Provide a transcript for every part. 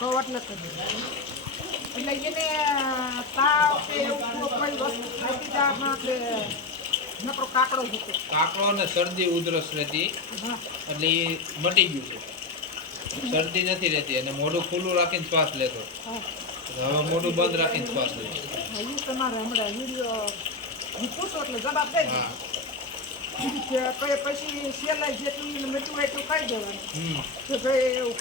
કવટ નથી એટલે એને તાવ કે એવું કોઈ વસ્તુ ખાતી દામાં કે નકરો કાકડો જ હતો. કાકડો અને શરદી ઉધરસ રહેતી એટલે એ મટી ગયું છે. શરદી નથી રહેતી અને મોઢું ખુલ્લું રાખીને શ્વાસ લેતો. હવે મોઢું બંધ રાખીને શ્વાસ લે. એ તમારે હમણાં વિડીયો પૂછો એટલે જવાબ દે કે પછી સેલાઈ જેટલું મીઠું એટલું ખાઈ દેવાનું કે ભાઈ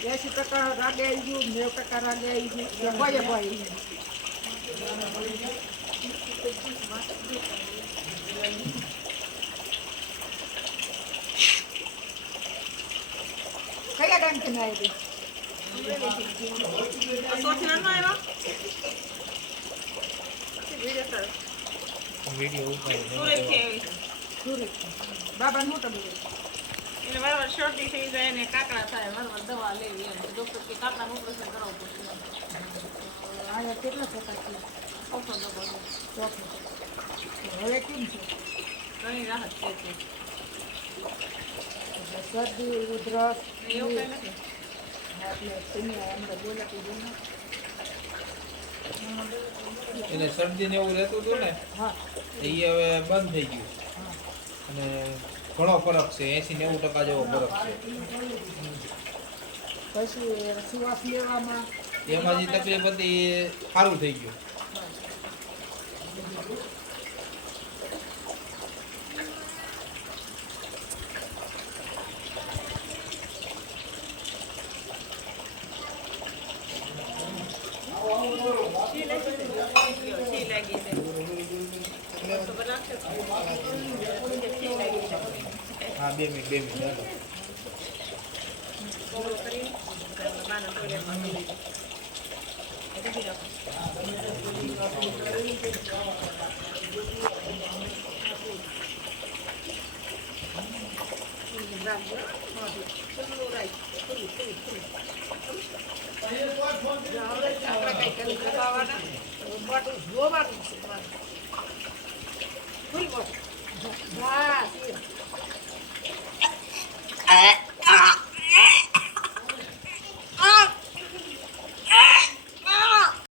80% રાગે આવી ગયું 90% રાગે આવી ગયું ભાઈ ભાઈ કયા ગામ થી આવી વિડીયો બાબા મોટા બોલે એને બરાબર શરદી થઈ જાય ને કાકડા થાય બરાબર દવા લેવી એમ ડોક્ટર કે કાકડાનું ઓપરેશન કરાવવું પડશે અહીંયા કેટલા પ્રકાર છે ચોખ્ખો દવો હવે કેમ છે ઘણી રાહત છે શરદી ઉધરસ એવું કંઈ નથી એટલે તમે અંદર બોલાતી જો ને એને શરદી ને એવું રહેતું હતું ને હા એ હવે બંધ થઈ ગયું અને ઘણો ફરક છે 80-90% જેવો ફરક છે. પછી શ્વાસ લેવામાં એમાં જે તકલીફ હતી એ સારું થઈ ગયું. છી લાગી છે ખબર લાગશે છી લાગી છે હા 2 મિનિટ હાલો. બહુ કરી માનો ટોયલેટમાં રાખો હા